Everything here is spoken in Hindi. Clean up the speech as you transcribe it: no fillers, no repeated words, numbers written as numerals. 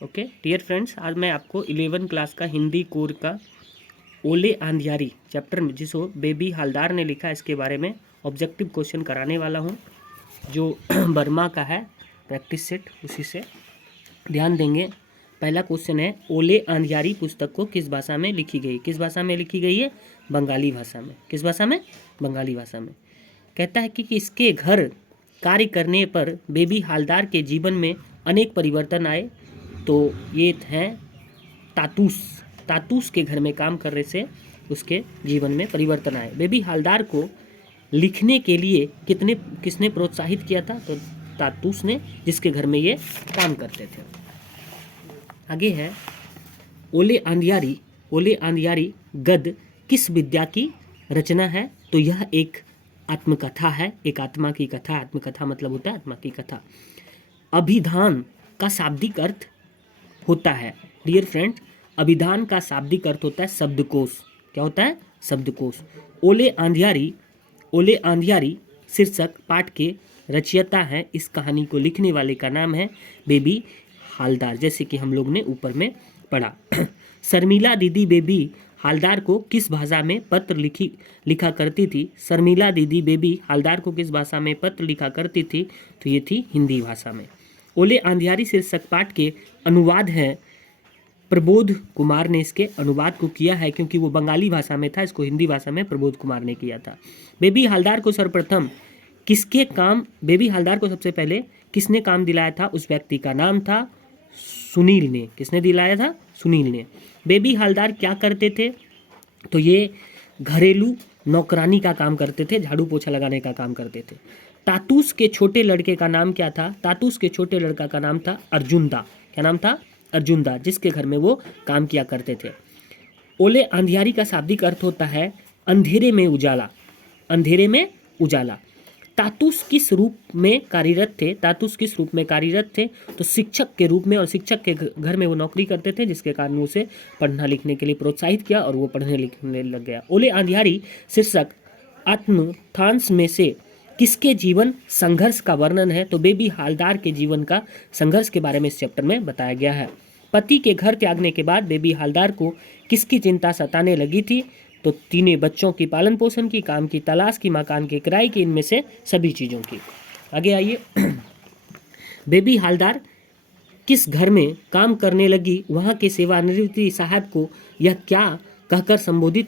ओके डियर फ्रेंड्स, आज मैं आपको 11 क्लास का हिंदी कोर का ओले आंधियारी चैप्टर में जिसको बेबी हालदार ने लिखा इसके बारे में ऑब्जेक्टिव क्वेश्चन कराने वाला हूँ, जो बर्मा का है प्रैक्टिस सेट। उसी से ध्यान देंगे। पहला क्वेश्चन है, ओले आंधियारी पुस्तक को किस भाषा में लिखी गई? किस भाषा में लिखी गई है? बंगाली भाषा में। किस भाषा में? बंगाली भाषा में। कहता है कि इसके घर कार्य करने पर बेबी हालदार के जीवन में अनेक परिवर्तन आए। तो ये हैं तातूस। तातूस के घर में काम करने से उसके जीवन में परिवर्तन आए। बेबी हालदार को लिखने के लिए किसने प्रोत्साहित किया था? तो तातूस ने, जिसके घर में ये काम करते थे। आगे है, ओले आंधियारी। ओले आंधियारी गद्य किस विद्या की रचना है? तो यह एक आत्मकथा है, एक आत्मा की कथा। आत्मकथा मतलब होता है आत्मा की कथा। अभिधान का शाब्दिक अर्थ होता है, डियर फ्रेंड, अभिधान का शाब्दिक अर्थ होता है शब्दकोश। क्या होता है? शब्दकोश। ओले आंधियारी शीर्षक पाठ के रचयिता हैं। इस कहानी को लिखने वाले का नाम है बेबी हालदार, जैसे कि हम लोग ने ऊपर में पढ़ा। शर्मिला दीदी बेबी हालदार को किस भाषा में पत्र लिखा करती थी? शर्मिला दीदी बेबी हालदार को किस भाषा में पत्र लिखा करती थी? तो ये थी हिंदी भाषा में। ओले आंधियारी शीर्षक पाठ के अनुवाद है, प्रबोध कुमार ने इसके अनुवाद को किया है, क्योंकि वो बंगाली भाषा में था, इसको हिंदी भाषा में प्रबोध कुमार ने किया था। बेबी हालदार को सर्वप्रथम बेबी हालदार को सबसे पहले किसने काम दिलाया था? उस व्यक्ति का नाम था सुनील ने। किसने दिलाया था? सुनील ने। बेबी हालदार क्या करते थे? तो ये घरेलू नौकरानी का काम करते थे, झाड़ू पोछा लगाने का काम करते थे। तातूस के छोटे लड़के का नाम क्या था? तातूस के छोटे लड़का का नाम था अर्जुनदा। क्या नाम था? अर्जुनदा, जिसके घर में वो काम किया करते थे। ओले आंधियारी का शाब्दिक अर्थ होता है अंधेरे में उजाला। अंधेरे में उजाला। तातूस किस रूप में कार्यरत थे? तातूस किस रूप में कार्यरत थे? तो शिक्षक के रूप में, और शिक्षक के घर में वो नौकरी करते थे, जिसके कारण उसे पढ़ना लिखने के लिए प्रोत्साहित किया और वो पढ़ने लिखने लग गया। ओले आंधियारी शीर्षक आत्मथांस में से किसके जीवन संघर्ष का वर्णन है? तो बेबी हालदार के जीवन का संघर्ष के बारे में इस चैप्टर में बताया गया है। पति के घर त्यागने के बाद बेबी हालदार को किसकी चिंता सताने लगी थी? तो तीनों बच्चों की पालन पोषण की, काम की तलाश की, मकान के किराए की, इनमें से सभी चीज़ों की। आगे आइए। बेबी हालदार किस घर में काम करने लगी? वहाँ के सेवानिवृत्त साहब को यह क्या कहकर संबोधित